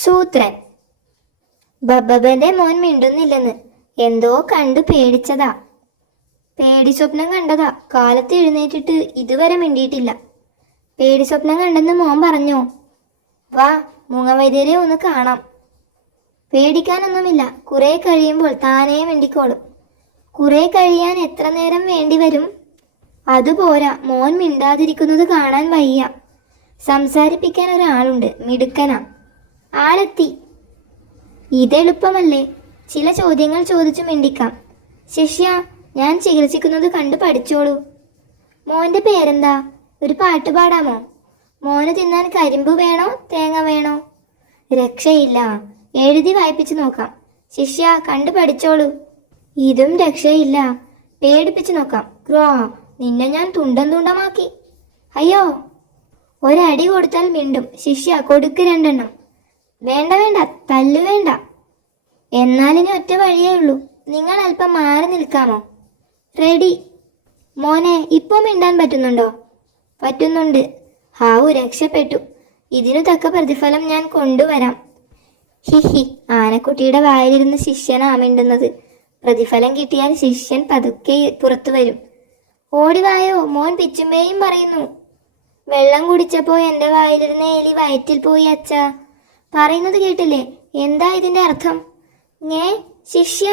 സൂത്രൻ. ബബബന്റെ മോൻ മിണ്ടുന്നില്ലെന്ന്. എന്തോ കണ്ടു പേടിച്ചതാ. പേടി സ്വപ്നം കണ്ടതാ. കാലത്ത് എഴുന്നേറ്റിട്ട് ഇതുവരെ മിണ്ടിയിട്ടില്ല. പേടി സ്വപ്നം കണ്ടെന്ന് മോൻ പറഞ്ഞോ? വാ, മുഖവൈദ്യരെ ഒന്ന് കാണാം. പേടിക്കാനൊന്നുമില്ല. കുറെ കഴിയുമ്പോൾ താനേ മിണ്ടിക്കോളും. കുറെ കഴിയാൻ എത്ര നേരം വേണ്ടി വരും? അതുപോരാ, മോൻ മിണ്ടാതിരിക്കുന്നത് കാണാൻ വയ്യ. സംസാരിപ്പിക്കാൻ ഒരാളുണ്ട്, മിടുക്കനാ. ആളെത്തി. ഇതെളുപ്പമല്ലേ? ചില ചോദ്യങ്ങൾ ചോദിച്ചു മിണ്ടിക്കാം. ശിഷ്യ, ഞാൻ ചികിത്സിക്കുന്നത് കണ്ടു പഠിച്ചോളൂ. മോന്റെ പേരെന്താ? ഒരു പാട്ട് പാടാമോ? മോന് തിന്നാൻ കരിമ്പ് വേണോ തേങ്ങ വേണോ? രക്ഷയില്ല. എഴുതി വായിപ്പിച്ചു നോക്കാം. ശിഷ്യ, കണ്ടു പഠിച്ചോളൂ. ഇതും രക്ഷയില്ല. പേടിപ്പിച്ചു നോക്കാം. ക്രോ, നിന്നെ ഞാൻ തുണ്ടം തുണ്ടമാക്കി. അയ്യോ, ഒരടി കൊടുത്താൽ മിണ്ടും. ശിഷ്യ, കൊടുക്ക് 2 എണ്ണം. വേണ്ട വേണ്ട, തല്ലു വേണ്ട. എന്നാലിനി ഒറ്റ വഴിയേ ഉള്ളൂ. നിങ്ങൾ അല്പം മാറി നിൽക്കാമോ? റെഡി. മോനെ, ഇപ്പൊ മിണ്ടാൻ പറ്റുന്നുണ്ടോ? പറ്റുന്നുണ്ട്. ഹാവു, രക്ഷപ്പെട്ടു. ഇതിനു തക്ക പ്രതിഫലം ഞാൻ കൊണ്ടുവരാം. ഹിഹി, ആനക്കുട്ടിയുടെ വായിലിരുന്ന് ശിഷ്യനാ മിണ്ടുന്നത്. പ്രതിഫലം കിട്ടിയാൽ ശിഷ്യൻ പതുക്കെ പുറത്തു വരും. ഓടിവായോ, മോൻ പിച്ചുമ്പേയും പറയുന്നു. വെള്ളം കുടിച്ചപ്പോ എന്റെ വായിലിരുന്ന എലി വയറ്റിൽ പോയി അച്ഛാ. പറയുന്നത് കേട്ടില്ലേ? എന്താ ഇതിന്റെ അർത്ഥം? ശിഷ്യ